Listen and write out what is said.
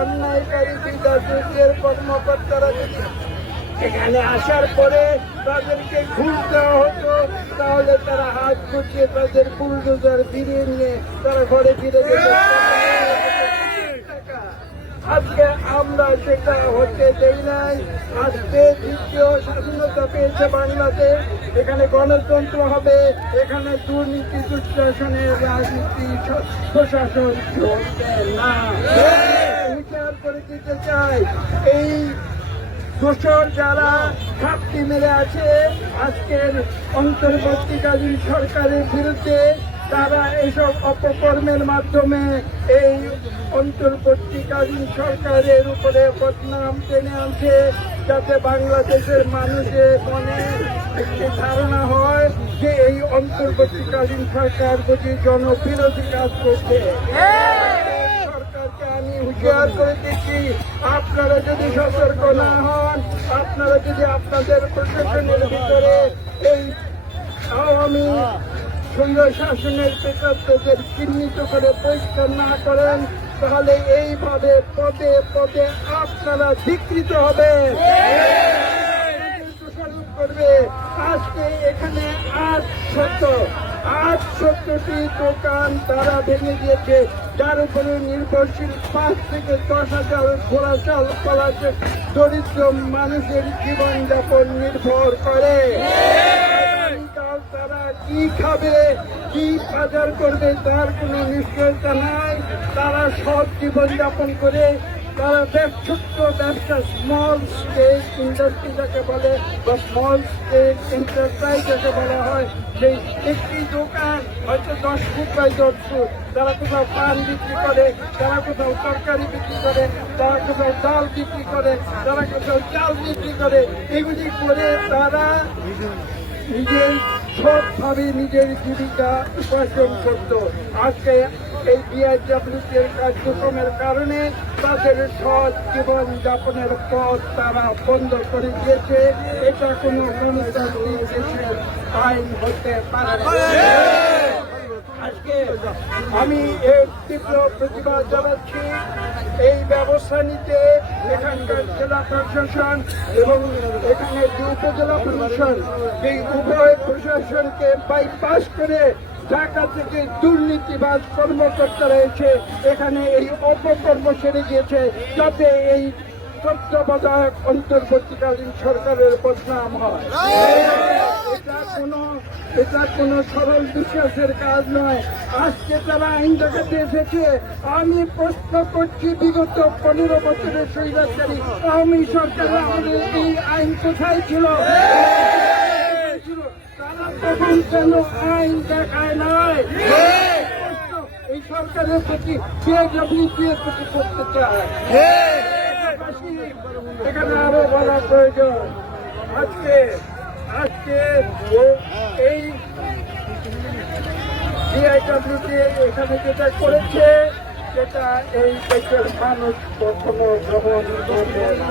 অন্যায়কারী বিদাসের কর্মকর্তারা যদি এখানে আসার পরে তাদেরকে ঘুষ দেওয়া হতো, তাহলে তারা হাত গুটিয়ে তাদের বুলডোজার ফিরিয়ে নিয়ে তারা ঘরে ফিরে যেত। আজকে আমরা সেটা হতে দেই নাই। আজকে দ্বিতীয় স্বাধীনতা পেয়েছে বাংলাদেশ, এখানে গণতন্ত্র হবে, এখানে দুর্নীতি দুঃশাসনের রাজনীতি প্রশাসন চলবে না। বিচার করে দিতে চাই, এই দোষর যারা ঘাপটি মেরে আছে আজকের অন্তর্বর্তীকালীন সরকারের বিরুদ্ধে, তারা এইসব অপকর্মের মাধ্যমে এই অন্তর্বর্তীকালীন সরকারের উপরে বদনাম টেনে আনছে, যাতে বাংলাদেশের মানুষের মনে একটি ধারণা হয় যে এই অন্তর্বর্তীকালীন সরকার যদি জনবিরোধী কাজ করছে। সরকারকে আমি হুঁশিয়ার করে দিচ্ছি, আপনারা যদি সতর্ক না হন, আপনারা যদি আপনাদের প্রশাসনের ভিতরে এই আওয়ামী সুন্দর শাসনের পেশাদের চিহ্নিত করে পরিষ্কার না করেন, তাহলে এইভাবে পদে পদে আপনারা বিকৃত হবে, দোষারোপ করবে। আজকে এখানে 870টি দোকান তারা ভেঙে দিয়েছে, যার উপরে নির্ভরশীল 5 থেকে 10,000 ঘোড়া চাল পালাচ্ছে দরিদ্র মানুষের জীবনযাপন নির্ভর করে। তারা কি খাবে, কি বাজার করবে তার কোনো নিশ্চয়তা নাই। তারা সৎ জীবনযাপন করে, তারা ছোট্ট ব্যবসা, স্মল স্কেল ইন্ডাস্ট্রি যাকে বলে বা স্মল স্কেল এন্টারপ্রাইজ যাকে বলা হয়, সেই একটি দোকান হয়তো 10 ফুট বাই 10 ফুট, তারা কোথাও পান বিক্রি করে, তারা কোথাও তরকারি বিক্রি করে, তারা কোথাও ডাল বিক্রি করে, তারা কোথাও চাল বিক্রি করে। এগুলি করে তারা নিজের সৎভাবে নিজের জীবিকা উপার্জন করত। আজকে এই বিআইডব্লিউটির কার্যক্রমের কারণে তাদের সৎ জীবন যাপনের পথ তারা বন্ধ করে দিয়েছে। এটা কোনো গণতান্ত্রিক দেশের আইন হতে পারে না। আজকে আমি এর তীব্র প্রতিবাদ জানাচ্ছি। এই ব্যবস্থা নিতে এখানকার জেলা প্রশাসন এবং এখানে যে উপজেলা প্রশাসন, এই উভয় প্রশাসনকে বাইপাস করে ঢাকা থেকে দুর্নীতিবাজ কর্মকর্তারা এসে এখানে এই অপকর্ম সেরে গিয়েছে, যাতে এই তত্ত্বাবধায়ক অন্তর্বর্তীকালীন সরকারের বদনাম হয়। এটা কোনো সরল বিশ্বাসের কাজ নয়। আজকে তারা আইন দেখাতে এসেছে। আমি প্রশ্ন করছি, বিগত 15 বছরের স্বৈরাচারী আওয়ামী সরকার আমাদের এই আইন কোথায় ছিল? তারা তখন কেন আইন দেখায় নাই? এই সরকারের প্রতি বিআইডব্লিউটির প্রতি করতে চায়। এখানে আরো বলা প্রয়োজন। আজকে এই বিআইডব্লিউটি এখানে যেটা করেছে, সেটা এই দেশের মানুষ কখনো গ্রহণ করবে না।